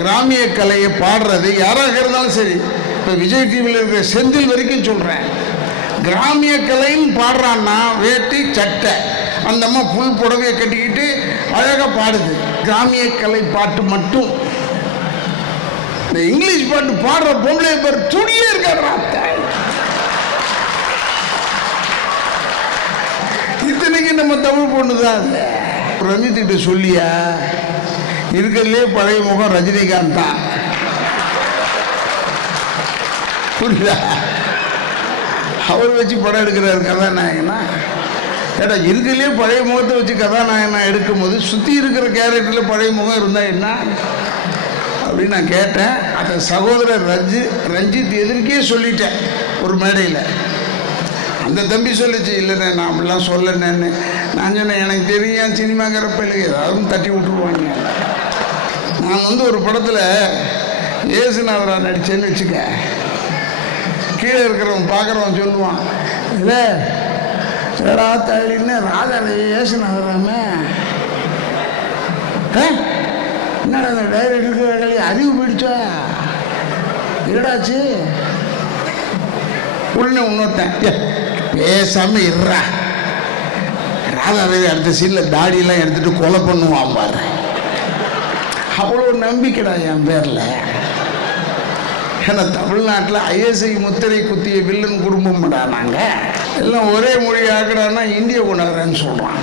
கிராமிய கலையை பாடுறது யாராக இருந்தாலும் சரி இப்போ விஜய் டிவியில் இருக்கிற செந்தில் வரைக்கும் சொல்கிறேன் கிராமிய கலைன்னு பாடுறான்னா வேட்டி சட்டை. அந்த அம்மா புல் புடவையை கட்டிக்கிட்டு அழகாக பாடுது. கிராமிய கலை பாட்டு மட்டும். இந்த இங்கிலீஷ் பாட்டு பாடுற பொம்பளை பேர் துணியே இருக்காரா இத்தனைக்கு நம்ம தமிழ் பொண்ணு தான் அது ரஞ்சித்திட்ட சொல்லியா? இருக்கிறதுலே பழைய முகம் ரஜினிகாந்த் தான். புரியுதா? அவர் வச்சு படம் எடுக்கிறாரு கதாநாயகனா? ஏடா இருக்கிறதுலே பழைய முகத்தை வச்சு கதாநாயகனா எடுக்கும்போது சுற்றி இருக்கிற கேரக்டரில் பழைய முகம் இருந்தால் என்ன? அப்படின்னு நான் கேட்டேன். அந்த சகோதரர் ரஞ்சி ரஞ்சித் எதிர்க்கே சொல்லிட்டேன் ஒரு மேடையில். அந்த தம்பி சொல்லிச்சு இல்லைண்ணே நான் அப்படிலாம் சொல்லணேன்னு நான் சொன்னேன் எனக்கு தெரியும் சினிமாங்கிறப்ப இல்லை ஏதாவது தட்டி விட்டுருவாங்க. நான் வந்து ஒரு படத்தில் ஏசுநாதரா நடிச்சேன்னு வச்சுக்க. கீழே இருக்கிறவன் பார்க்குறவன் சொல்லுவான் இல்லை ஏடா தள்ளின்னு ராஜா ஏசுநாதராமே. என்னடா அந்த டைரக்டருக்கு வேலையை அறிவு போயிடுச்சா இருடாச்சு உடனே இன்னொருத்தன் "ஏ, பேசாம இருறா ராதாதேவி அடுத்த சீனில் தாடியெல்லாம் எடுத்துட்டு கொலை பண்ணுவான் பாரு. அவ்வளோ நம்பிக்கைடா என் பேரில். ஏன்னா தமிழ்நாட்டில் ஐஎஸ்ஐ முத்திரை குத்திய வில்லன் குடும்பம்டா நாங்கள் எல்லாம் ஒரே மொழி ஆக்கடான்னா இந்திய கொண்டாடுறேன்னு சொல்கிறான்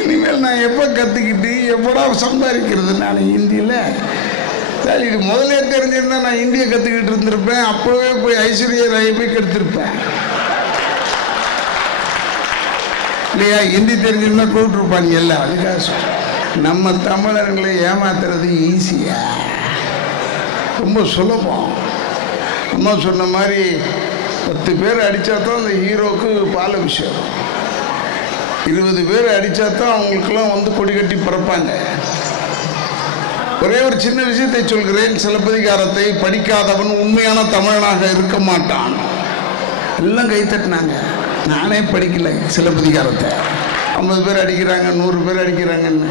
இனிமேல் நான் எப்போ கற்றுக்கிட்டு எப்படா சம்பாதிக்கிறது நான் ஹிந்தியில்? சரி இது முதலே தெரிஞ்சிருந்தா நான் இந்தியை கற்றுக்கிட்டு இருந்திருப்பேன். அப்போவே போய் ஐஸ்வர்யா ராயை போய் கெடுத்திருப்பேன். இல்லையா? ஹிந்தி தெரிஞ்சிருந்தா கூப்பிட்டுருப்பாங்க எல்லாம் அதுக்காக சொல்கிறேன் நம்ம தமிழர்களை ஏமாத்துறது ஈஸியா ரொம்ப சுலபம். அம்மா சொன்ன மாதிரி பத்து பேர் அடித்தா தான் அந்த ஹீரோக்கு பால விஷயம் இருபது பேர் அடித்தா தான் அவங்களுக்கெல்லாம் வந்து கொடி கட்டி பிறப்பாங்க. ஒரே ஒரு சின்ன விஷயத்தை சொல்கிறேன். சிலப்பதிகாரத்தை படிக்காதவன் உண்மையான தமிழனாக இருக்க மாட்டான். எல்லாம் கை தட்டினாங்க. நானே படிக்கல சிலப்பதிகாரத்தை. ஐம்பது பேர் அடிக்கிறாங்க நூறு பேர் அடிக்கிறாங்கன்னு.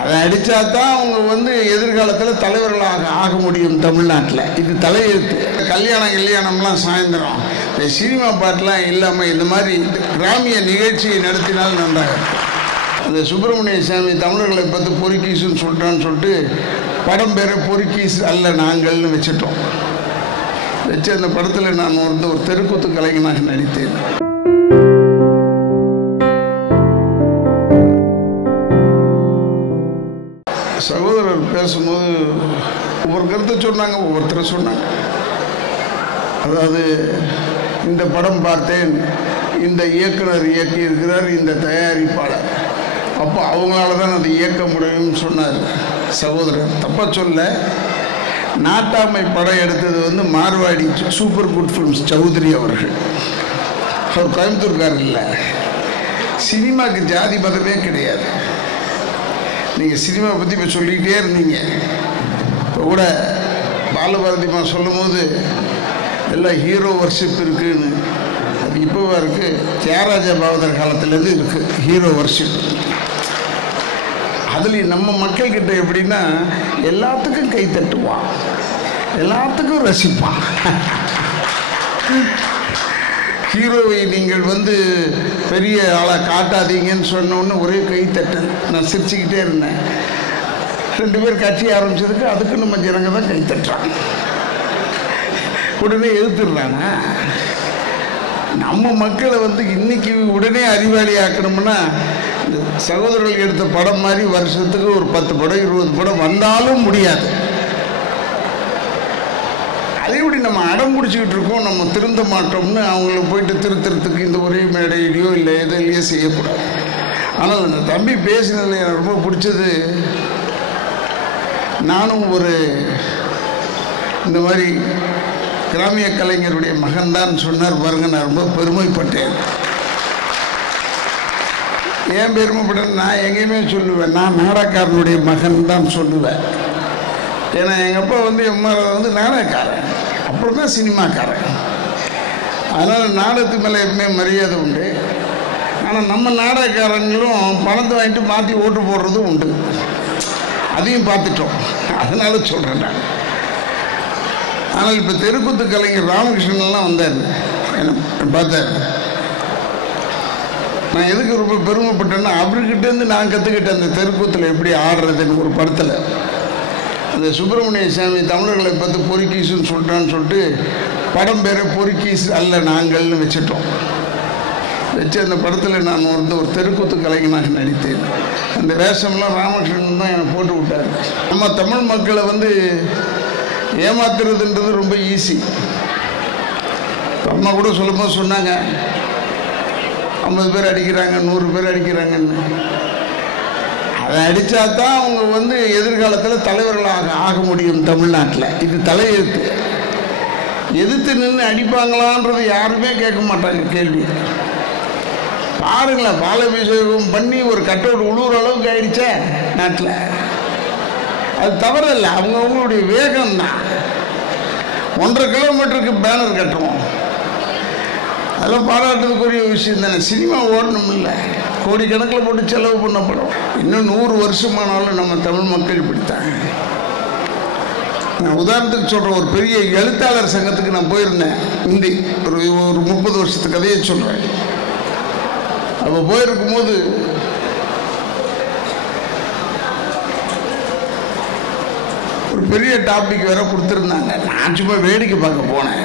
அதை அடித்தா தான் அவங்க வந்து எதிர்காலத்தில் தலைவர்களாக ஆக முடியும் தமிழ்நாட்டில். இது தலையெழுத்து. கல்யாணம் கல்யாணம்லாம் சாயந்தரம். இந்த சினிமா பாட்டெலாம் இல்லாமல் இந்த மாதிரி கிராமிய நிகழ்ச்சியை நடத்தினால் நன்றாக இருக்கும். அந்த சுப்பிரமணிய சாமி தமிழர்களை பார்த்து பொறுக்கீஸ்ன்னு சொல்கிறான்னு சொல்லிட்டு படம் பேரை பொறுக்கீஸ் அல்ல நாங்கள்னு வச்சுட்டோம். வச்சு அந்த படத்தில் நான் வந்து ஒரு தெருக்கூத்து கலைஞனாக நடித்தேன். பேசும்போது ஒவ்வொரு கருத்தை சொன்னாங்க ஒவ்வொருத்தர் சொன்னாங்க. அதாவது இந்த படம் பார்த்தேன் இந்த இயக்குனர் இயக்கியிருக்கிறார் இந்த தயாரிப்பாளர். அப்போ அவங்களால தான் அதை இயக்க முடியும்னு சொன்னார் சகோதரர். தப்பாக சொல்ல நாட்டாமை படம் எடுத்தது வந்து Marwari super good films Chowdhury அவர்கள். அவர் கோயம்புத்தூர்காரர் இல்லை. சினிமாவுக்கு ஜாதி மதமே கிடையாது. நீங்கள் சினிமா பற்றி இப்போ சொல்லிக்கிட்டே இருந்தீங்க. இப்போ கூட பாலபாரதிமா சொல்லும்போது எல்லாம் ஹீரோ வர்ஷிப் இருக்குன்னு. அது இப்போவா இருக்குது தியாகராஜ பாவதர் காலத்துலேருந்து இருக்குது ஹீரோ வர்ஷிப் அதுலேயும் நம்ம மக்கள்கிட்ட எப்படின்னா எல்லாத்துக்கும் கை தட்டுவான். எல்லாத்துக்கும் ரசிப்பான். ஹீரோவை நீங்கள் வந்து பெரிய ஆளாக காட்டாதீங்கன்னு சொன்னோன்னு ஒரே கை தட்டேன் நான் சிரிச்சுக்கிட்டே இருந்தேன். ரெண்டு பேர் கட்சி ஆரம்பிச்சதுக்கு அதுக்கு நம்ம ஜனங்க தான் கை தட்டுறாங்க. உடனே எதிர்த்துடுறாங்க நம்ம மக்களை வந்து இன்னைக்கு உடனே அறிவாளி ஆக்கணும்னா இந்த சகோதரர்கள் எடுத்த படம் மாதிரி வருஷத்துக்கு ஒரு பத்து படம் இருபது படம் வந்தாலும் முடியாது. அதை இப்படி நம்ம அடம் பிடிச்சிக்கிட்டு இருக்கோம் நம்ம திருந்த மாட்டோம்னு அவங்கள போயிட்டு திருத்துறதுக்கு இந்த ஒரே மேடையிலையோ இல்லை எதிலையோ செய்யக்கூடாது. ஆனால் அந்த தம்பி பேசினதில் எனக்கு ரொம்ப பிடிச்சது நானும் ஒரு இந்த மாதிரி கிராமிய கலைஞருடைய மகன்தான் சொன்னார். பாருங்க நான் ரொம்ப பெருமைப்பட்டேன். ஏன் பெருமைப்பட்டேன் நான் எங்கேயுமே சொல்லுவேன் நான் நாடக்காரனுடைய மகன் தான் சொல்லுவேன். ஏன்னா எங்கள் அப்பா வந்து எம்ஆர் வந்து நாடகக்காரன். அப்புறம் தான் சினிமாக்காரன். அதனால் நாடகத்து மேலே எப்பவுமே மரியாதை உண்டு. ஆனால் நம்ம நாடகக்காரங்களும் பணத்தை வாங்கிட்டு மாற்றி ஓட்டு போடுறதும் உண்டு. அதையும் பார்த்துட்டோம். அதனால சொல்கிறேன் நான். ஆனால் இப்போ தெருக்கூத்து கலைஞர் ராமகிருஷ்ணன்லாம் வந்தார். என்ன பார்த்தார். நான் எதுக்கு ரொம்ப பெருமைப்பட்டேன்னா அவர்கிட்டேருந்து நான் கற்றுக்கிட்டேன் அந்த தெருக்கூத்தில் எப்படி ஆடுறதுன்னு ஒரு படத்தில். அந்த சுப்பிரமணிய சாமி தமிழர்களை பார்த்து பொறுக்கீஸ்ன்னு சொல்கிறான்னு சொல்லிட்டு படம் பேரை பொறுக்கீஸ் அல்ல நாங்கள்னு வச்சுட்டோம். வச்சு அந்த படத்தில் நான் வந்து ஒரு தெருக்கூத்து கலைஞனாக நடித்தேன். அந்த வேஷம்லாம் ராமகிருஷ்ணன் தான் எனக்கு போட்டு விட்டார். நம்ம தமிழ் மக்களை வந்து ஏமாத்துறதுன்றது ரொம்ப ஈஸி அம்மா கூட சொல்லும்போது சொன்னாங்க ஐம்பது பேர் அடிக்கிறாங்க நூறு பேர் அடிக்கிறாங்கன்னு. அதை அடித்தா தான் அவங்க வந்து எதிர்காலத்தில் தலைவர்களாக ஆக முடியும் தமிழ்நாட்டில். இது தலையெழுத்து. எதிர்த்து நின்று அடிப்பாங்களான்றது யாருமே கேட்க மாட்டாங்க கேள்வி. பாருங்களேன் பாலாபிஷேகம் பண்ணி ஒரு கட்டோடு உழுவுற அளவுக்கு ஆயிடுச்சே நாட்டில். அது தவறில்லை அவங்கவுங்களுடைய வேகம் தான். ஒன்றரை கிலோமீட்டருக்கு பேனர் கட்டுவோம். அதெல்லாம் பாராட்டுறதுக்குரிய விஷயம் தானே. சினிமா ஓடணும் இல்லை கோடிக்கணக்கில் போட்டு செலவு பண்ணப்படும் இன்னும் நூறு வருஷமானாலும் நம்ம தமிழ் மக்கள் இப்படித்தாங்க நான் உதாரணத்துக்கு சொல்கிறேன் ஒரு பெரிய எழுத்தாளர் சங்கத்துக்கு நான் போயிருந்தேன் இந்தி ஒரு ஒரு முப்பது வருஷத்து கதையை சொல்கிறேன் அப்போ போயிருக்கும் போது ஒரு பெரிய டாபிக் வேற கொடுத்துருந்தாங்க. நான் சும்மா வேடிக்கை பார்க்க போனேன்.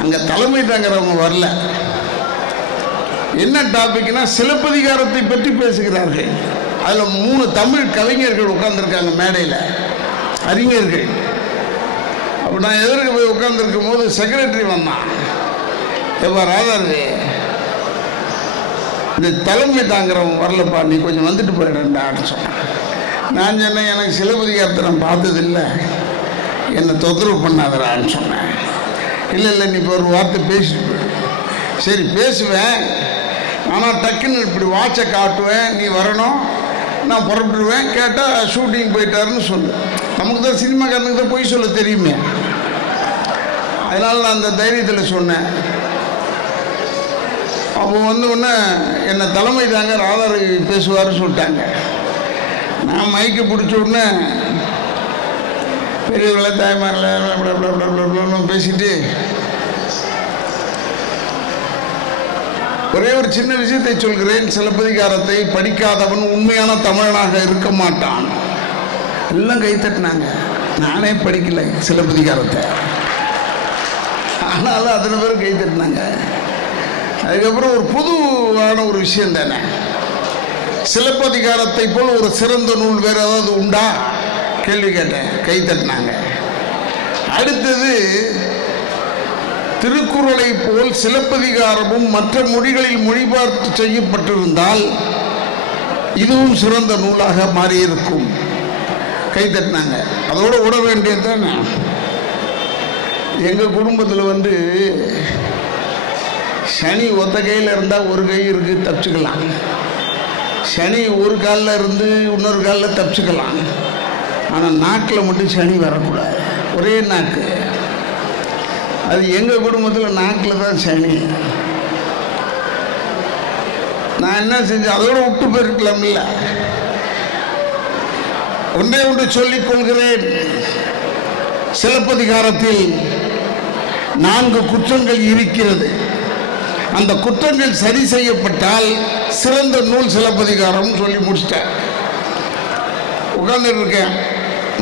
அங்கே தலைமை தாங்கிறவங்க வரல. என்ன டாபிக்னா சிலப்பதிகாரத்தை பற்றி பேசுகிறார்கள். அதில் மூணு தமிழ் கவிஞர்கள் உட்கார்ந்துருக்காங்க மேடையில். அறிஞர்கள். அப்போ நான் எதிர்க்க போய் உட்கார்ந்துருக்கும் போது செக்ரட்டரி வந்தான். எப்பா ராதாரு இந்த தலைமை தாங்கிறவன் வரலப்பா நீ கொஞ்சம் வந்துட்டு போயிடண்டான்னு சொன்னான். நான் சொன்னேன் எனக்கு சிலப்பதிகாரத்தை நான் பார்த்ததில்லை. என்னை தொந்தரவு பண்ணாதரான்னு சொன்னேன். இல்லை இல்லை நீ இப்போ ஒரு வார்த்தை பேசிட்டு சரி பேசுவேன். ஆனால் டக்குன்னு இப்படி வாட்சை காட்டுவேன் நீ வரணும் நான் புறப்பட்டுருவேன் கேட்டால் ஷூட்டிங் போயிட்டாருன்னு சொல்லு நமக்கு தான் சினிமாக்காரனுக்கு தான் பொய் சொல்ல தெரியுமே அதனால் நான் அந்த தைரியத்தில் சொன்னேன் அப்போ வந்து உடனே என்னை தலைமை தாங்க ராதாரி பேசுவார்னு சொல்லிட்டாங்க நான் மைக்கு பிடிச்ச உடனே பெரியவர்களை தாய்மாரில் பேசிட்டு ஒரே ஒரு சின்ன விஷயத்தை சொல்கிறேன். சிலப்பதிகாரத்தை படிக்காதவன் உண்மையான தமிழனாக இருக்க மாட்டான். எல்லாம் கைத்தட்டினாங்க நானே படிக்கல சிலப்பதிகாரத்தை. ஆனாலும் அத்தனை பேரும் கைத்தட்டினாங்க அதுக்கப்புறம் ஒரு பொதுவான ஒரு விஷயம் தானே. சிலப்பதிகாரத்தை போல் ஒரு சிறந்த நூல் வேற ஏதாவது உண்டா? கேள்வி கேட்டேன். கை தட்டினாங்க. அடுத்தது திருக்குறளை போல் சிலப்பதிகாரமும் மற்ற மொழிகளில் மொழிபார்த்து செய்யப்பட்டிருந்தால் இதுவும் சிறந்த நூலாக மாறியிருக்கும். கை தட்டினாங்க. அதோடு விட வேண்டியது தானே? எங்கள் குடும்பத்தில் வந்து சனி ஒத்த கையில் இருந்தால் ஒரு கை இருக்கு தப்பிச்சுக்கலாம். சனி ஒரு காலில் இருந்து இன்னொரு காலில் தப்பிச்சுக்கலாம். ஆனால் நாக்கில் மட்டும் சனி வரக்கூடாது. ஒரே நாக்கு. அது எங்கள் குடும்பத்தில் நாக்கில் தான் சனி நான் என்ன செஞ்சேன்? அதோட விட்டு போயிருக்கலாம்ல ஒன்றே ஒன்று சொல்லிக் கொள்கிறேன். சிலப்பதிகாரத்தில் நான்கு குற்றங்கள் இருக்கிறது. அந்த குற்றங்கள் சரி செய்யப்பட்டால் சிறந்த நூல் சிலப்பதிகாரம் சொல்லி முடிச்சிட்டேன். உட்கார்ந்துட்டு இருக்கேன்.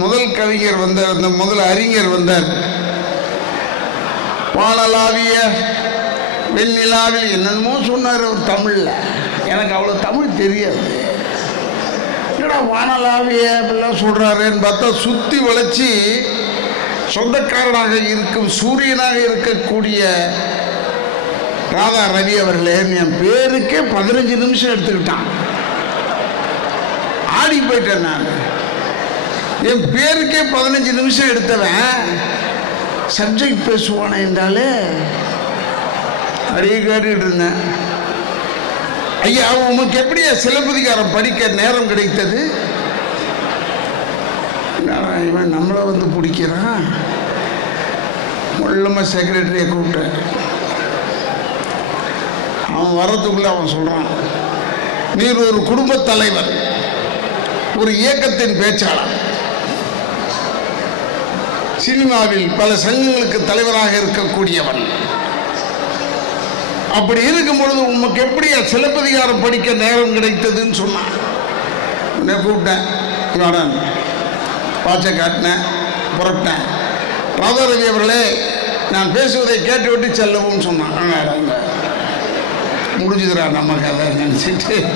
முதல் கவிஞர் வந்தார் அந்த முதல் அறிஞர் வந்தார். வானலாவிய வெண்ணிலாவில் என்னென்னமோ சொன்னார் அவர் தமிழில். எனக்கு அவ்வளோ தமிழ் தெரியாது. என்னடா வானலாவிய அப்படிலாம் சொல்கிறாருன்னு பார்த்தா சுற்றி வளைச்சி சொந்தக்காரனாக இருக்கும் சூரியனாக இருக்கக்கூடிய ராதா ரவி அவர்களே என் பேருக்கே பதினஞ்சு நிமிஷம் எடுத்துக்கிட்டான். ஆடி போயிட்டேன் நான். என் பேருக்கே பதினஞ்சு நிமிஷம் எடுத்தவன் சப்ஜெக்ட் பேசுவானே என்றாலே அப்படியே கேட்டுக்கிட்டு இருந்தேன் ஐயா உமக்கு எப்படியா சிலப்பதிகாரம் படிக்க நேரம் கிடைத்தது? இவன் நம்மளை வந்து பிடிக்கிறான்? முள்ளமாக செக்ரட்டரியை கூப்பிட்டேன். அவன் வர்றதுக்குள்ள அவன் சொல்கிறான் நீர் ஒரு குடும்பத் தலைவர் ஒரு இயக்கத்தின் பேச்சாளர். சினிமாவில் பல சங்கங்களுக்கு தலைவராக இருக்கக்கூடியவன். அப்படி இருக்கும் பொழுது உமக்கு எப்படி சிலப்பதிகாரம் படிக்க நேரம் கிடைத்ததுன்னு சொன்னான். உன்னை கூப்பிட்டேன். இவன் வாட்சை காட்டினேன். புறப்பட்டேன் ராதாரவி அவர்களே நான் பேசுவதை கேட்டுவிட்டு செல்லவும் சொன்னான். முடிஞ்சுதுரா முடிஞ்சுதுடா நம்ம கதை நினச்சிட்டு.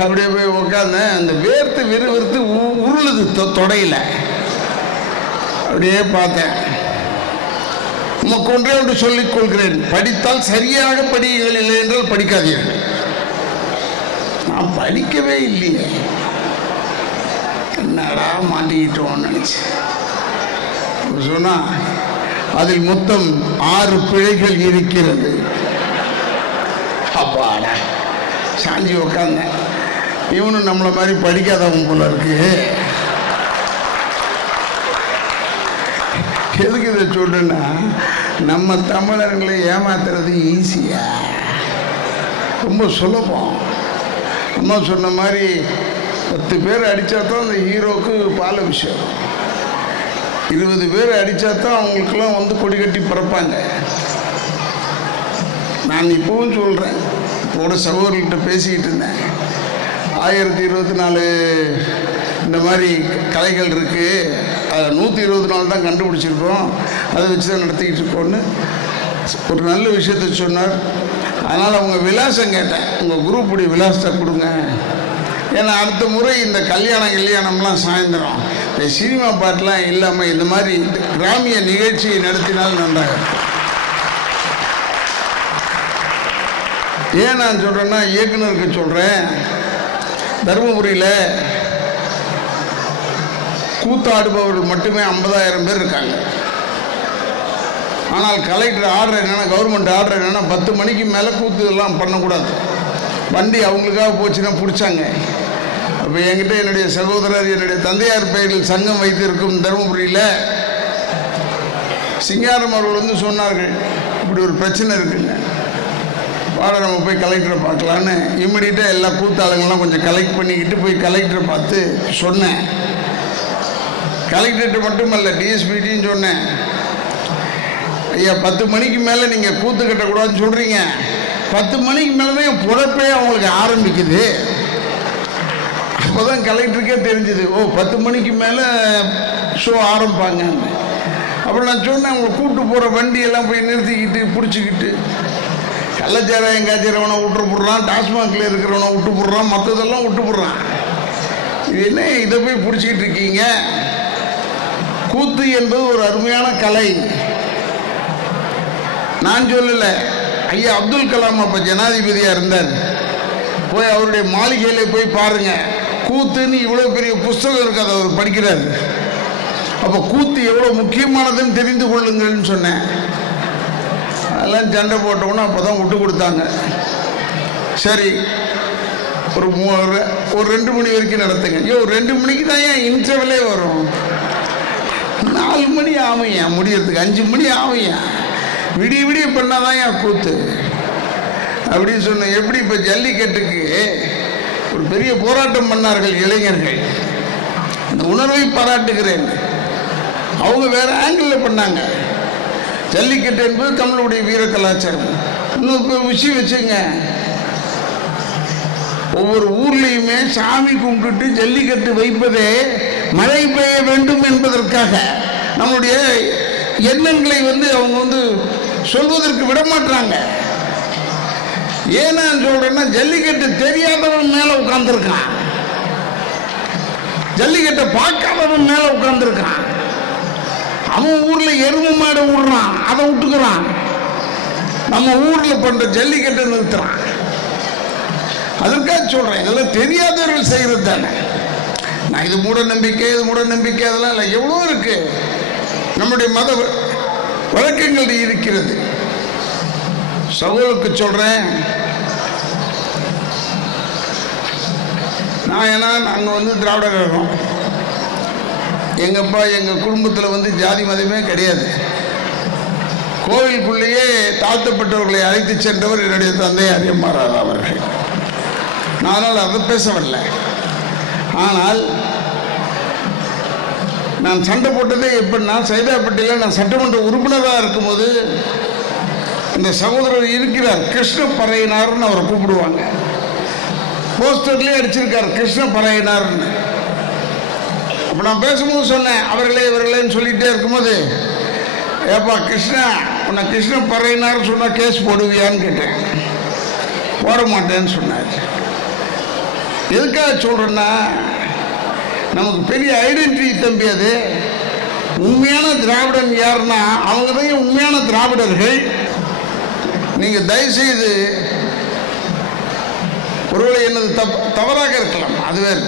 அப்படியே போய் உட்காந்தேன் அந்த வேர்த்து விறுவிறுத்து உ- உருளுது தொ- தொடையில. அப்படியே பார்த்தேன். உமக்கு ஒன்றே ஒன்று சொல்லிக் கொள்கிறேன். படித்தால் சரியாக படியுங்கள் இல்லை என்றால் படிக்காதீர்கள். நான் படிக்கவே இல்லையே. என்னடா மாட்டிக்கிட்டோம்னு நினைச்சு. சொன்னா அதில் மொத்தம் ஆறு பிழைகள் இருக்கிறது. அப்பாடா சாஞ்சி உக்காந்தேன். இவனும் நம்மளை மாதிரி படிக்காதவன் போல இருக்கு எதுக்கு இதை சொல்றேன்னா நம்ம தமிழர்களை ஏமாத்துறது ஈஸியா ரொம்ப சுலபம். அம்மா சொன்ன மாதிரி பத்து பேர் அடித்தா தான் அந்த ஹீரோக்கு பால் விஷயம் இருபது பேர் அடித்தா தான் அவங்களுக்கெல்லாம் வந்து கொடி கட்டி பிறப்பாங்க. நான் இப்போவும் சொல்கிறேன் கூட சகோதரர்கிட்ட பேசிக்கிட்டு இருந்தேன். ஆயிரத்தி இருபத்தி நாலு இந்த மாதிரி கலைகள் இருக்குது அதை நூற்றி இருபத்தி நாலு தான் கண்டுபிடிச்சிருக்கோம். அதை வச்சு தான் நடத்திக்கிட்டு இருக்கோன்னு ஒரு நல்ல விஷயத்த சொன்னார். அதனால் அவங்க விலாசம் கேட்டேன். உங்கள் குரூப்புடைய விலாசத்தை கொடுங்க. ஏன்னா அடுத்த முறை இந்த கல்யாணம் கல்யாணம்லாம் சாயந்தரம். இந்த சினிமா பாட்டெலாம் இல்லாமல் இந்த மாதிரி கிராமிய நிகழ்ச்சியை நடத்தினால் நன்றாக ஏன் நான் சொல்கிறேன்னா இயக்குனருக்கு சொல்கிறேன் தருமபுரியில் கூத்தாடுபவர்கள் மட்டுமே ஐம்பதாயிரம் பேர் இருக்காங்க. ஆனால் கலெக்டர் ஆர்டர் என்னென்னா கவர்மெண்ட் ஆர்டர் என்னென்னா பத்து மணிக்கு மேலே கூத்து எல்லாம் பண்ணக்கூடாது. வண்டி அவங்களுக்காக போச்சுன்னா பிடிச்சாங்க. அப்போ என்கிட்ட என்னுடைய சகோதரர் என்னுடைய தந்தையார் பெயரில் சங்கம் வைத்திருக்கும் தருமபுரியில் சிங்காரம் அவர்கள் வந்து சொன்னார்கள் இப்படி ஒரு பிரச்சனை இருக்குங்க. வாட நம்ம போய் கலெக்டரை பார்க்கலான்னு. இம்மிடியட்டாக எல்லா கூத்தாளுங்கள்லாம் கொஞ்சம் கலெக்ட் பண்ணிக்கிட்டு போய் கலெக்டரை பார்த்து சொன்னேன். கலெக்டர்கிட்ட மட்டுமல்ல டிஎஸ்பிடின்னு சொன்னேன். ஐயா பத்து மணிக்கு மேலே நீங்கள் கூத்து கட்டக்கூடாதுன்னு சொல்கிறீங்க பத்து மணிக்கு மேலே தான் என் அவங்களுக்கு ஆரம்பிக்குது. அப்போதான் கலெக்டருக்கே தெரிஞ்சுது ஓ பத்து மணிக்கு மேலே ஷோ ஆரம்பிப்பாங்க அப்புறம் நான் சொன்னேன் அவங்க கூட்டு போகிற வண்டியெல்லாம் போய் நிறுத்திக்கிட்டு பிடிச்சிக்கிட்டு. கள்ளச்சாராயம் காய்ச்சறவனை விட்டு போடுறான் டாஸ்மாகில் இருக்கிறவனை விட்டு போடுறான் மற்றதெல்லாம் விட்டு போடுறான். இது என்ன இதை போய் பிடிச்சிக்கிட்டு இருக்கீங்க? கூத்து என்பது ஒரு அருமையான கலை. நான் சொல்லலை. ஐயா அப்துல் கலாம் அப்போ ஜனாதிபதியாக இருந்தார். போய் அவருடைய மாளிகையில போய் பாருங்க. கூத்துன்னு இவ்வளோ பெரிய புஸ்தகம் இருக்கு அதை அவர் படிக்கிறார். அப்போ கூத்து எவ்வளோ முக்கியமானதுன்னு தெரிந்து கொள்ளுங்கள்னு சொன்னேன். அதெல்லாம் சண்டை போட்டோம்னா அப்போ தான் விட்டு கொடுத்தாங்க. சரி ஒரு மூ ஒரு- ஒரு ரெண்டு மணி வரைக்கும் நடத்துங்க. ஐயோ ரெண்டு மணிக்கு தான் ஏன் இன்டர்வலே வரும்? நாலு மணி ஆமையா முடியறதுக்கு அஞ்சு மணி ஆமையா விடிய விடிய பண்ணாதான் என் கூத்து. அப்படின்னு சொன்ன எப்படி இப்போ ஜல்லிக்கட்டுக்கு ஒரு பெரிய போராட்டம் பண்ணார்கள் இளைஞர்கள். அந்த உணர்வை பாராட்டுகிறேன். அவங்க வேற ஆங்கிளில் பண்ணாங்க. ஜல்லிக்கட்டு என்பது தமிழுடைய வீர கலாச்சாரம் இன்னும் இப்போ விஷயம் வச்சுங்க. ஒவ்வொரு ஊர்லேயுமே சாமி கும்பிட்டுட்டு ஜல்லிக்கட்டு வைப்பதே மழை பெய்ய வேண்டும் என்பதற்காக நம்முடைய எண்ணங்களை வந்து அவங்க வந்து சொல்வதற்கு விட மாட்டாங்க ஏன்னா சொல்றேன்னா ஜல்லிக்கட்டு தெரியாதவன் மேல உட்கார்ந்துருக்கான். ஜல்லிக்கட்டை பார்க்காதவன் மேல உட்கார்ந்துருக்கான். அவன் ஊர்ல எருமை மாடு விடுறான் அதை விட்டுக்கிறான். நம்ம ஊர்ல பண்ற ஜல்லிக்கட்டை நிறுத்துறான். அதற்காக சொல்றேன் இதெல்லாம் தெரியாதவர்கள் செய்யறது தானே. நான் இது மூட நம்பிக்கை இது மூட நம்பிக்கை அதெல்லாம் இல்லை. எவ்வளோ இருக்கு. நம்முடைய மத வ- வழக்கங்கள் இருக்கிறது. சகோதரருக்கு சொல்கிறேன் நான் ஏன்னா நாங்கள் வந்து திராவிட கழகம் எங்கப்பா எங்கள் குடும்பத்தில் வந்து ஜாதி மதமே கிடையாது. கோவிலுக்குள்ளேயே தாழ்த்தப்பட்டவர்களை அழைத்து சென்றவர் என்னுடைய தந்தை அரியமாறார் அவர்கள். நான் அதனால் அதை பேச வரல. ஆனால் நான் சண்டை போட்டது எப்படின்னா சைதாப்பட்டியில் நான் சட்டமன்ற உறுப்பினராக இருக்கும்போது இந்த சகோதரர் இருக்கிறார் கிருஷ்ண பறையினார்னு அவரை கூப்பிடுவாங்க. போஸ்டர்லேயே அடிச்சிருக்கார் கிருஷ்ண பறையினார்னு அப்போ நான் பேசும்போது சொன்னேன் அவர்களே இவர்களேன்னு சொல்லிகிட்டே இருக்கும்போது ஏப்பா கிருஷ்ணா உன்னை கிருஷ்ண பறையினார்னு சொன்னால் கேஸ் போடுவியான்னு கேட்டேன். போட மாட்டேன்னு சொன்னார். எதுக்காக சொல்கிறேன்னா நமக்கு பெரிய ஐடென்டிட்டி தம்பி அது. உண்மையான திராவிடன் யாருன்னா அவங்க தான் உண்மையான திராவிடர்கள். நீங்கள் தயவுசெய்து ஒருவேளை என்னது தப் தவறாக இருக்கலாம் அது வேறு.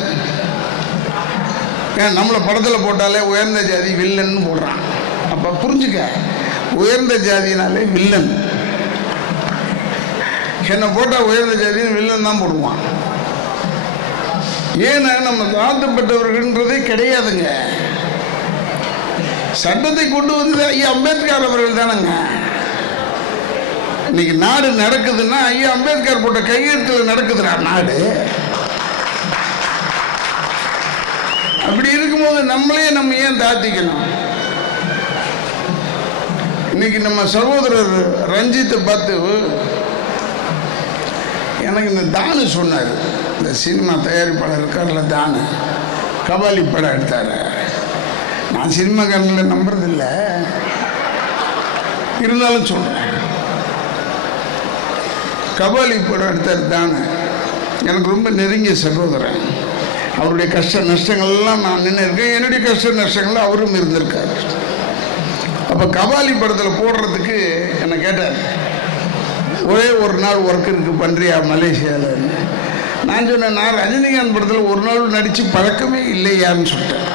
ஏன் நம்மளை படத்தில் போட்டாலே உயர்ந்த ஜாதி வில்லன்னு போடுறான். அப்போ புரிஞ்சுக்க உயர்ந்த ஜாதினாலே வில்லன். என்னை போட்டால் உயர்ந்த ஜாதின்னு வில்லன் தான் போடுவான். ஏன்னா நம்ம தாழ்த்தப்பட்டவர்கள்ன்றதே கிடையாதுங்க. சட்டத்தை கொண்டு வந்தது ஐயா அம்பேத்கர் அவர்கள் தானங்க. இன்னைக்கு நாடு நடக்குதுன்னா ஐயா அம்பேத்கர் போட்ட கையெழுத்து நடக்குதுடா நாடு. அப்படி இருக்கும்போது நம்மளே நம்ம ஏன் தாத்திக்கணும்? இன்னைக்கு நம்ம சகோதரர் ரஞ்சித்தை பார்த்து எனக்கு இந்த தானு சொன்னார். இந்த சினிமா தயாரிப்பாளர் இருக்கார்ல தானு? கபாலி படம் எடுத்தார். நான் சினிமாக்காரங்களை நம்புறதில்ல. இருந்தாலும் சொல்கிறேன் கபாலி படம் எடுத்தார் தானு? எனக்கு ரொம்ப நெருங்கிய சகோதரன். அவருடைய கஷ்ட நஷ்டங்கள்லாம் நான் நின்று இருக்கேன் என்னுடைய கஷ்ட நஷ்டங்கள் அவரும் இருந்திருக்கார். அப்போ கபாலி படத்தில் போடுறதுக்கு என்னை கேட்டார்? ஒரே ஒரு நாள் ஒர்க் இருக்கு பண்ணுறியா மலேசியாவில் நான் சொன்னேன் நான் ரஜினிகாந்த் படத்தில் ஒரு நாள் நடித்து பழக்கமே இல்லையான்னு சொல்லிட்டேன்.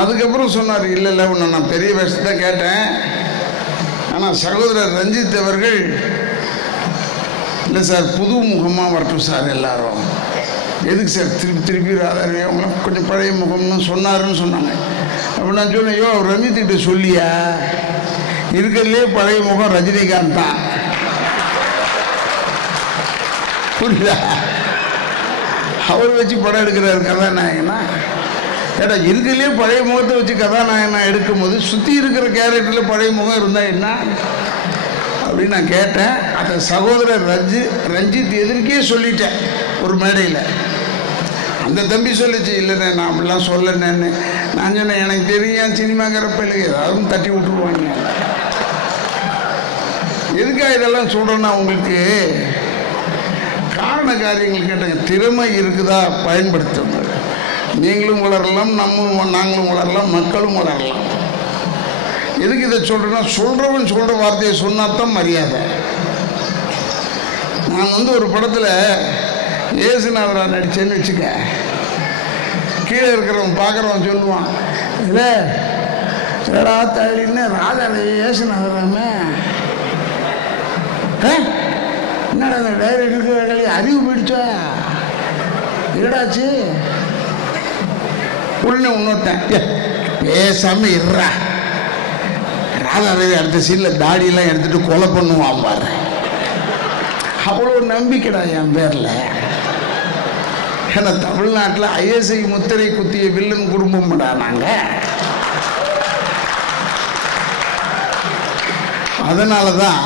அதுக்கப்புறம் சொன்னார் இல்லை இல்லை உன்னை நான் பெரிய வேஷத்தை கேட்டேன். ஆனால் சகோதரர் ரஞ்சித் அவர்கள் இல்லை சார் புது முகமாக வரட்டும் சார் எல்லாரும். எதுக்கு சார் திருப்பி திருப்பி ராதாரவி அவங்களாம் கொஞ்சம் பழைய முகம்னு சொன்னாருன்னு சொன்னாங்க. அப்போ நான் சொன்னேன் ஐயோ ரஞ்சித்திட்ட சொல்லியா? இருக்கிறதுலே பழைய முகம் ரஜினிகாந்த் தான். புரியுதா? அவர் வச்சு படம் எடுக்கிறாரு கதாநாயகனா? ஏடா இருக்கிறதுலே பழைய முகத்தை வச்சு கதாநாயகனா எடுக்கும்போது சுற்றி இருக்கிற கேரக்டரில் பழைய முகம் இருந்தால் என்ன? அப்படின்னு நான் கேட்டேன். அந்த சகோதரர் ரஞ்சி ரஞ்சித் எதிர்க்கே சொல்லிட்டேன் ஒரு மேடையில். அந்த தம்பி சொல்லிச்சு இல்லைண்ணே நான் அப்படிலாம் சொல்லணேன்னு நான் சொன்னேன் எனக்கு தெரியும் சினிமாங்கிறப்ப இல்லை ஏதாவது தட்டி விட்டுருவாங்க. எதுக்காக இதெல்லாம் சொல்கிறேன்னா உங்களுக்கு? காரண காரியங்கள் கேட்டாங்க. திறமை இருக்குதா? பயன்படுத்துங்க. நீங்களும் வளரலாம் நம்மளும் நாங்களும் வளரலாம் மக்களும் வளரலாம். எதுக்கு இதை சொல்கிறேன்னா சொல்கிறவன் சொல்கிற வார்த்தையை சொன்னா தான் மரியாதை. நான் வந்து ஒரு படத்தில் ஏசுநாதரா நடிச்சேன்னு வச்சுக்க. கீழே இருக்கிறவன் பார்க்குறவன் சொல்லுவான் இல்லை ஏடா தள்ளின்னு ராதா ஏசுநாதராமே என்னடா அந்த டயர் வேலையை அறிவு போயிடுச்சா? என்னடாச்சு? உடனே இன்னொருத்தன் பேசாம இருறா ராதாரவி அடுத்த சீனில் தாடியெல்லாம் எடுத்துட்டு கொலை பண்ணுவான் பாரு. அவ்வளோ நம்பிக்கைடா என் பேரில். ஏன்னா தமிழ்நாட்டில் ஐஎஸ்ஐ முத்திரை குத்திய வில்லன் குடும்பம்டா நாங்கள் அதனால தான்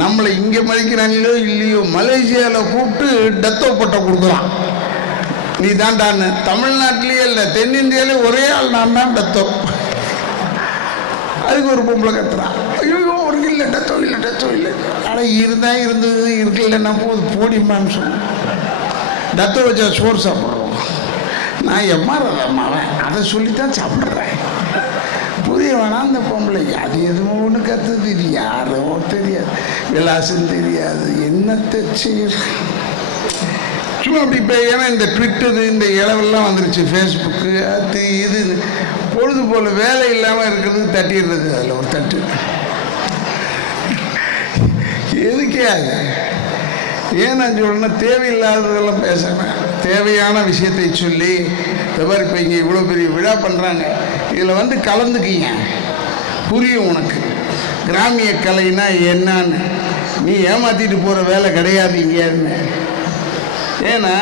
நம்மளை இங்கே மதிக்கிறாங்களோ இல்லையோ மலேசியாவில் கூப்பிட்டு டெத்தோ பட்டம் கொடுக்குறான். நீ தான்டான்னு தமிழ்நாட்டிலேயே இல்லை தென்னிந்தியாவிலே ஒரே ஆள் நான் தான் டெத்தோ அதுக்கு ஒரு பொம்பளை கத்துறான் ஐயோ ஒரு இல்லை டெத்தோ இல்லை டெத்தோ இல்லை. ஆனால் இருந்தா இருந்தது இருக்கலன்னா போது போடிமான்னு சொன்னேன் டெத்தோ வச்சா சோறு சாப்பிட்றோம் நான் எம்மாறதாம்மாவன் அதை சொல்லித்தான் சாப்பிட்றேன். புரிய வேணாம் அந்த பொம்பளைக்கு அது எதுவும் ஒன்று கற்றுது இது யாரோ தெரியாது. விலாசம் தெரியாது. என்னத்தை செய்ய சும்மா அப்படி இப்போ ஏன்னா இந்த ட்விட்டரு இந்த இளவெல்லாம் வந்துருச்சு ஃபேஸ்புக்கு அது இது பொழுது போல் வேலை இல்லாமல் இருக்கிறது தட்டிடுறது அதில் ஒரு தட்டு. எதுக்கே அது? ஏன் நான் சொல்றேன்னா தேவையில்லாததெல்லாம் பேசுகிறேன் தேவையான விஷயத்தை சொல்லி இந்த மாதிரி இப்போ இங்கே இவ்வளோ பெரிய விழா பண்ணுறாங்க இதில் வந்து கலந்துக்கிங்க. புரியும் உனக்கு. கிராமிய கலைனா என்னன்னு. நீ ஏமாத்திட்டு போகிற வேலை கிடையாது இங்கேன்னு ஏன்னா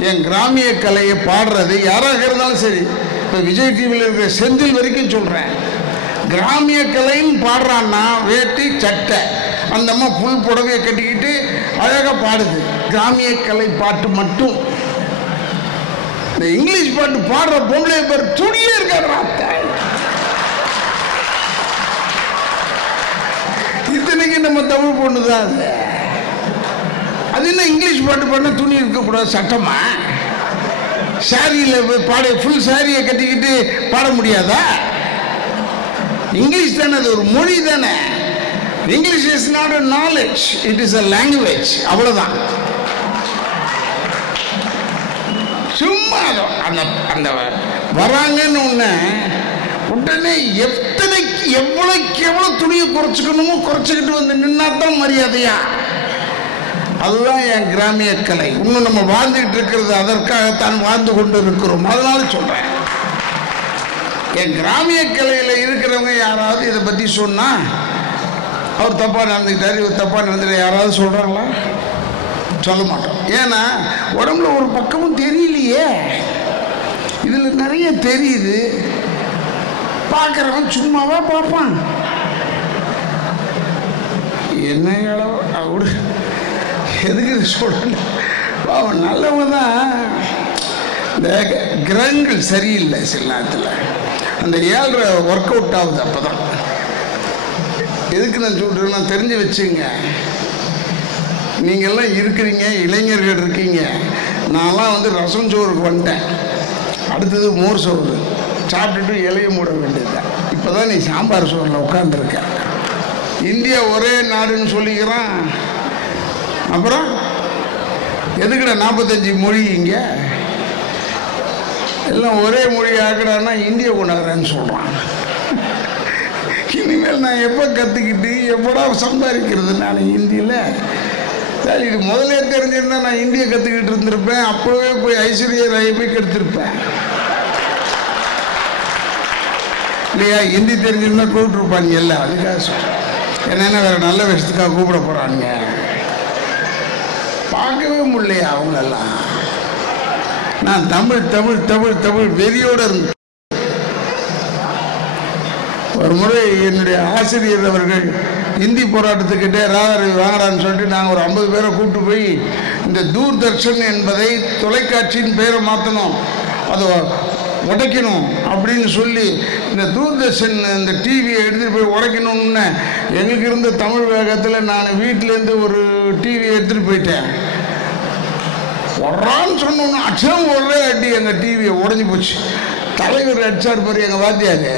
என் கிராமிய கலையை பாடுறது யாராக இருந்தாலும் சரி இப்போ விஜய் டிவியில் இருக்கிற செந்தில் வரைக்கும் சொல்கிறேன் கிராமிய கலைன்னு பாடுறான்னா வேட்டி சட்டை. அந்த அம்மா புல் புடவையை கட்டிக்கிட்டு அழகாக பாடுது. கிராமிய கலை பாட்டு மட்டும். இந்த இங்கிலீஷ் பாட்டு பாடுற பொம்பளை பேர் துணியே இருக்காரு இத்தனைக்கு நம்ம தமிழ் பொண்ணு தான். அது அது என்ன இங்கிலீஷ் பாட்டு பாடினா துணி இருக்கக்கூடாது சட்டமா? சாரியில் பாட ஃபுல் சாரியை கட்டிக்கிட்டு பாட முடியாதா? இங்கிலீஷ் தானே அது ஒரு மொழி தானே. English is not a knowledge it is a language அவ்வளோதான் சும்மா அந்த அந்த வராங்கன்னு ஒன்று உடனே எத்தனைக்கு எவ்வளோக்கு எவ்வளோ துணியை குறைச்சிக்கணுமோ குறைச்சிக்கிட்டு வந்து நின்னா தான் மரியாதையா? அதுதான் என் கிராமிய கலை. இன்னும் நம்ம வாழ்ந்துகிட்டு இருக்கிறது அதற்காகத்தான் வாழ்ந்து கொண்டு இருக்கிறோம் அதனால சொல்றேன். என் கிராமிய கலையில இருக்கிறவங்க யாராவது இதை பத்தி சொன்னா அவர் தப்பா நடந்துக்கிட்டாரு இவர் தப்பா நடந்துட்டு யாராவது சொல்றாங்களா? சொல்ல மாட்டோம். ஏன்னா உடம்புல ஒரு பக்கமும் தெரியலையே. இதில் நிறைய தெரியுது. பார்க்குறவன் சும்மாவா பார்ப்பான். என்ன இளவு? அவடு எதுக்கு இது பாவம் நல்லவங்க தான் இந்த கிரகங்கள் சரியில்லை சில நேரத்தில். அந்த ஏழரை ஒர்க் அவுட் ஆகுது அப்போ தான் எதுக்கு நான் சொல்கிறேன்னா தெரிஞ்சு வச்சுங்க. நீங்கள்லாம் இருக்கிறீங்க இளைஞர்கள் இருக்கீங்க. நான்லாம் வந்து ரசம் சோறுக்கு வந்துட்டேன். அடுத்தது மோர் சோறு. சாப்பிட்டுட்டு இலைய மூட வேண்டியதுதான் இப்போ தான் நீ சாம்பார் சோறில் உட்காந்துருக்க இந்தியா ஒரே நாடுன்னு சொல்லிக்கிறான். அப்புறம்? எதுக்குடா நாற்பத்தஞ்சு மொழி இங்கே? எல்லாம் ஒரே மொழி ஆக்கடான்னா இந்திய கொண்டாடுறேன்னு சொல்கிறான் இனிமேல் நான் எப்போ கற்றுக்கிட்டு எப்படா சம்பாதிக்கிறது நான் ஹிந்தியில் சரி இது முதலே தெரிஞ்சிருந்தா நான் இந்திய கற்றுக்கிட்டு இருந்திருப்பேன். அப்போவே போய் ஐஸ்வர்யா ராயை போய் கெடுத்திருப்பேன். இல்லையா? ஹிந்தி தெரிஞ்சிருந்தா கூப்பிட்டுருப்பாங்க எல்லாம். அதுக்காக சொல்கிறேன் என்னென்ன வேற நல்ல விஷயத்துக்காக கூப்பிட போகிறாங்க பார்க்கவே முடியலையா அவங்களெல்லாம்? நான் தமிழ் தமிழ் தமிழ் தமிழ் வெறியோடு இருந்தேன். ஒரு முறை என்னுடைய ஆசிரியர் அவர்கள் இந்தி போராட்டத்துக்கிட்டே ராதாரவி வாங்கடான்னு சொல்லிட்டு நாங்கள் ஒரு ஐம்பது பேரை கூப்பிட்டு போய் இந்த தூர்தர்ஷன் என்பதை தொலைக்காட்சியின் பெயரை மாற்றணும் அதை உடைக்கணும் அப்படின்னு சொல்லி இந்த தூர்தர்ஷன் இந்த டிவியை எடுத்துகிட்டு போய் உடைக்கணும்னு எங்களுக்கு இருந்த தமிழ் வேகத்தில் நான் வீட்டிலேருந்து ஒரு டிவி எடுத்துகிட்டு போயிட்டேன். வர்றான்னு சொன்னோன்னு அச்சம் ஒரே அடி எங்கள் டிவியை உடஞ்சி போச்சு. தலைவர் அடிச்சார் பாரு எங்கள் வாத்தியாரு.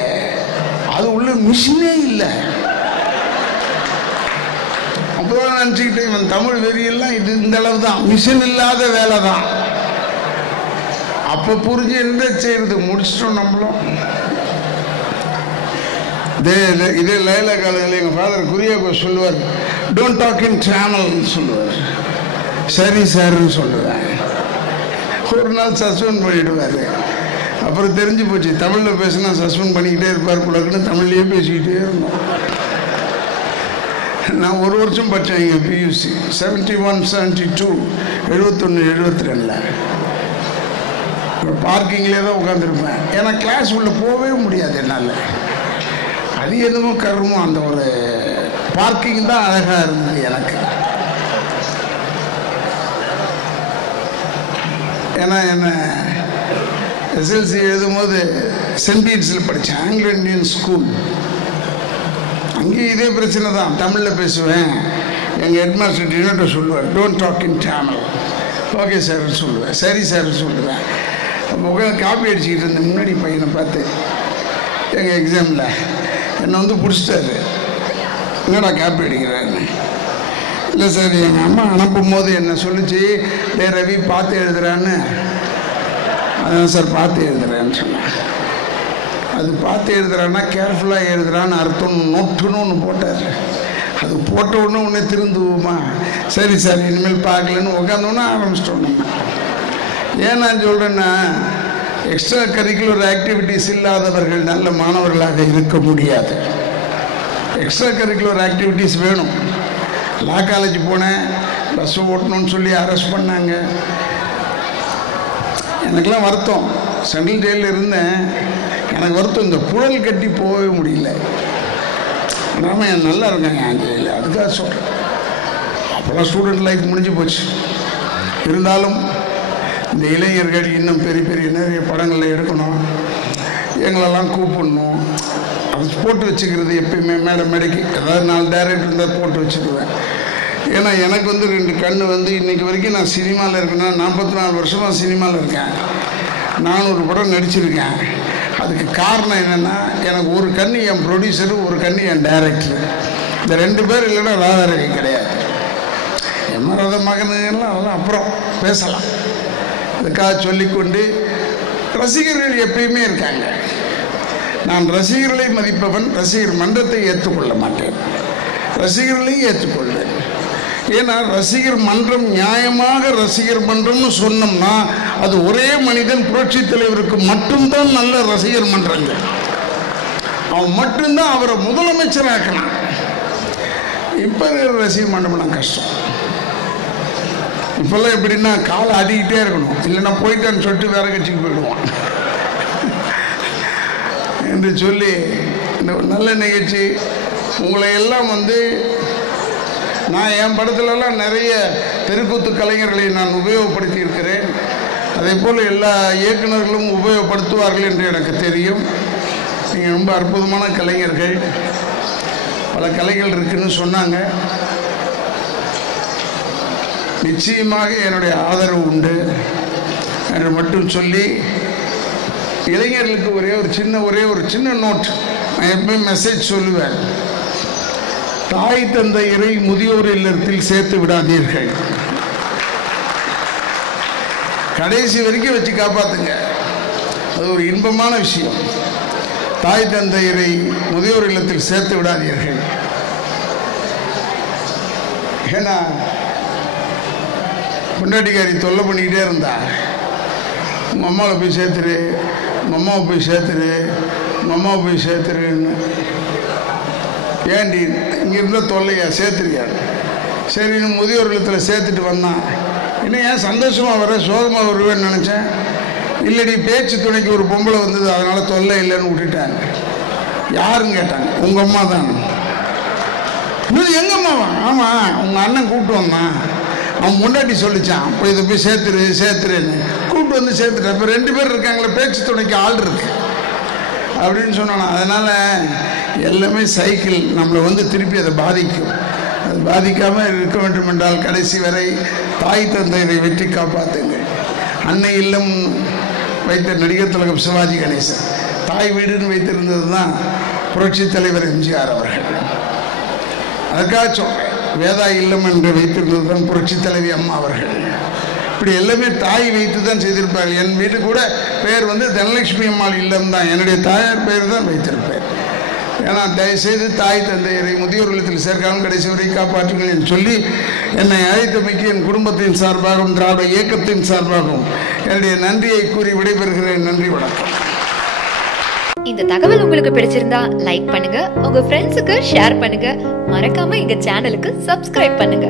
அது உள்ள மிஷினே இல்லை. அப்போதான் நினச்சிக்கிட்டு இவன் தமிழ் வெறியெல்லாம் இது இந்த அளவு தான் மிஷின் இல்லாத வேலை தான் அப்போ புரிஞ்சு என்ன செய்யறது முடிச்சிட்டோம் நம்மளும். இதே இதே- லைல லைலா காலத்தில் எங்கள் ஃபாதர் குரியாக்கோ சொல்லுவார் டோன்ட் டாக் இன் சேனல்னு சொல்லுவார். சரி சார்னு சொல்லுவேன் ஒரு நாள் சஸ்பெண்ட் பண்ணிடுவார். அப்புறம் தெரிஞ்சு போச்சு தமிழில் பேசினா சஸ்பெண்ட் பண்ணிக்கிட்டே இருப்பார் போலக்குன்னு தமிழ்லேயே பேசிக்கிட்டே இருந்தோம். நான் ஒரு வருஷம் படித்தேன் இங்கே PUC seventy one seventy two எழுபத்தொன்று எழுபத்தி ரெண்டில் பார்க்கிங்லேயே தான் உட்காந்துருப்பேன் ஏன்னா கிளாஸ் உள்ளே போகவே முடியாது என்னால். அது என்னமோ கருமோ அந்த ஒரு பார்க்கிங் தான் அழகாக இருந்தது எனக்கு. ஏன்னா என்ன எஸ்எல்சி எழுதும்போது சென்ட் பீட்ஸில் படித்தேன் ஆங்கிலோ இந்தியன் ஸ்கூல். அங்கேயும் இதே பிரச்சனை தான். தமிழில் பேசுவேன். எங்கள் ஹெட்மாஸ்டர் டினோட்ட சொல்லுவார் don't talk in Tamil okay sir சொல்லுவேன் சரி சார் சொல்லுவேன். அப்போ உட்காந்து காப்பி அடிச்சுக்கிட்டு இருந்தேன் முன்னாடி பையனை பார்த்து எங்கள் எக்ஸாமில் என்னை வந்து பிடிச்சிட்டாரு. என்னடா காப்பி அடிக்கிறேன்னு இல்லை சார் எங்கள் அம்மா அனுப்பும் போது என்னை சொல்லிச்சு டே ரவி பார்த்து எழுதுறான்னு. அதான் சார் பார்த்து எழுதுறேன்னு சொன்னேன் அது பார்த்து எழுதுறான்னா கேர்ஃபுல்லாக எழுதுறான்னு அர்த்தம் நோட்டுன்னு ஒன்று போட்டார். அது போட்ட உடனே உடனே திருந்துவோமா? சரி சார் இனிமேல் பார்க்கலன்னு உட்காந்தோன்னே ஆரம்பிச்சிட்டோம் நம்ம. ஏன் நான் சொல்கிறேன்னா எக்ஸ்ட்ரா கரிக்குலர் ஆக்டிவிட்டீஸ் இல்லாதவர்கள் நல்ல மாணவர்களாக இருக்க முடியாது. எக்ஸ்ட்ரா கரிக்குலர் ஆக்டிவிட்டீஸ் வேணும். லா காலேஜ் போனேன் பஸ் ஓட்டணும்னு சொல்லி அரெஸ்ட் பண்ணாங்க. எனக்கெல்லாம் வருத்தம். சென்ட்ரல் ஜெயிலில் இருந்தேன். எனக்கு வருத்தம் இந்த புழல் கட்டி போகவே முடியல. ராமையன் நல்லா இருக்காங்க என் ஜெயிலில் அதுக்காக சொல்கிறேன் அப்போல்லாம் ஸ்டூடெண்ட் லைஃப் முடிஞ்சு போச்சு. இருந்தாலும் இந்த இளைஞர்கள் இன்னும் பெரிய பெரிய நிறைய படங்களை எடுக்கணும். எங்களெல்லாம் கூப்பிடணும். அது போட்டு வச்சுக்கிறது எப்பயுமே மேடை மேடைக்கு ஏதாவது நாலு டேரக்டர் இருந்தால் போட்டு வச்சுக்குவேன். ஏன்னா எனக்கு வந்து ரெண்டு கண் வந்து இன்னைக்கு வரைக்கும் நான் சினிமாவில் இருக்கேன்னா நாற்பத்தி நாலு வருஷமாக சினிமாவில் இருக்கேன். நானூறு படம் நடிச்சிருக்கேன். அதுக்கு காரணம் என்னென்னா எனக்கு ஒரு கண்ணு என் ப்ரொடியூசரு ஒரு கண்ணு என் டைரக்டர் இந்த ரெண்டு பேர் இல்லைன்னா ராதாரவி கிடையாது. எம்மரத மகனுங்கெல்லாம் அதெல்லாம் அப்புறம் பேசலாம். அதுக்காக சொல்லிக்கொண்டு ரசிகர்கள் எப்பயுமே இருக்காங்க. நான் ரசிகர்களை மதிப்பவன் ரசிகர் மன்றத்தை ஏற்றுக்கொள்ள மாட்டேன். ரசிகர்களையும் ஏற்றுக்கொள்வேன். ஏன்னா ரசிகர் மன்றம் நியாயமாக ரசிகர் மன்றம்னு சொன்னோம்னா அது ஒரே மனிதன் புரட்சி தலைவருக்கு மட்டும்தான் நல்ல ரசிகர் மன்றங்க. அவன் மட்டும்தான் அவரை முதலமைச்சராக்கினான் இப்போ இருக்கிற ரசிகர் மன்றம்லாம் கஷ்டம். இப்போல்லாம் எப்படின்னா காலை ஆடிக்கிட்டே இருக்கணும். இல்லைன்னா போயிட்டான்னு சொல்லிட்டு வேற கட்சிக்கு போயிடுவான். என்று சொல்லி இந்த நல்ல நிகழ்ச்சி. உங்களை எல்லாம் வந்து நான் என் படத்துலலாம் நிறைய தெருக்கூத்து கலைஞர்களை நான் உபயோகப்படுத்தி இருக்கிறேன் அதே போல் எல்லா இயக்குநர்களும் உபயோகப்படுத்துவார்கள் என்று எனக்கு தெரியும். நீங்கள் ரொம்ப அற்புதமான கலைஞர்கள். பல கலைகள் இருக்குன்னு சொன்னாங்க. நிச்சயமாக என்னுடைய ஆதரவு உண்டு என்று மட்டும் சொல்லி இளைஞர்களுக்கு ஒரே ஒரு சின்ன ஒரே ஒரு சின்ன நோட் நான் எப்பயும் மெசேஜ் சொல்லுவேன். தாய் தந்தையரை முதியோர் இல்லத்தில் சேர்த்து விடாதீர்கள். கடைசி வரைக்கும் வச்சு காப்பாத்துங்க. அது ஒரு இன்பமான விஷயம். தாய் தந்தையரை முதியோர் இல்லத்தில் சேர்த்து விடாதீர்கள். ஏன்னா பொண்டாட்டிக்காரி தொல்லை பண்ணிக்கிட்டே இருந்தா. உங்கள் அம்மாவை போய் சேர்த்துரு உங்கள் அம்மாவை போய் சேர்த்துரு உங்கள் அம்மாவை போய் சேர்த்துருன்னு ஏண்டி இங்கே இருந்தால் தொல்லையா? சேர்த்துறியா சரின்னு முதியோர் இல்லத்தில் சேர்த்துட்டு வந்தான். இன்னும் ஏன் சந்தோஷமாக வர சோகமாக வருவேன்னு நினச்சேன். இல்லடி பேச்சு துணைக்கு ஒரு பொம்பளை வந்தது அதனால் தொல்லை இல்லைன்னு விட்டுட்டாங்க யாருன்னு கேட்டாங்க. உங்கள் அம்மா தான். இது எங்கள் அம்மாவா? ஆமாம் உங்கள் அண்ணன் கூப்பிட்டு வந்தான். அவன் முன்னாடி சொல்லிச்சான் அப்போ இதை போய் சேர்த்துரு சேர்த்துருன்னு. கூப்பிட்டு வந்து சேர்த்துட்டேன். இப்போ ரெண்டு பேர் இருக்காங்களே பேச்சு துணைக்கு ஆள் இருக்குது அப்படின்னு சொன்னான். அதனால் எல்லாமே சைக்கிள் நம்மளை வந்து திருப்பி அதை பாதிக்கும். அது பாதிக்காமல் இருக்க வேண்டும் என்றால் கடைசி வரை தாய் தந்தையை வெற்றி காப்பாற்றுங்கள் அன்னை இல்லம் வைத்த நடிகர் திலகம் சிவாஜி கணேசன். தாய் வீடுன்னு வைத்திருந்தது தான் புரட்சி தலைவர் எம்ஜிஆர் அவர்கள். அதுக்காக சொல்கிறேன் வேதா இல்லம் என்று வைத்திருந்தது தான் புரட்சி தலைவி அம்மா அவர்கள். இப்படி எல்லாமே தாய் வைத்து தான் செய்திருப்பார்கள். என் வீட்டு கூட பெயர் வந்து தனலட்சுமி அம்மாள் இல்லம் தான். என்னுடைய தாயார் பெயர் தான் வைத்திருப்பேன். ஏன்னா தயவுசெய்து தாய் தந்தையரை முதியோர் இல்லத்தில் சேர்க்காமல் கடைசி வரை காப்பாற்றுங்கள் என்று சொல்லி என்னை அழைத்தமைக்கு என் குடும்பத்தின் சார்பாகவும் திராவிட இயக்கத்தின் சார்பாகவும் என்னுடைய நன்றியை கூறி விடைபெறுகிறேன். நன்றி வணக்கம். இந்த தகவல் உங்களுக்கு பிடிச்சிருந்தா லைக் பண்ணுங்க. உங்க ஃப்ரெண்ட்ஸுக்கு ஷேர் பண்ணுங்க. மறக்காம எங்க சேனலுக்கு சப்ஸ்கிரைப் பண்ணுங்க.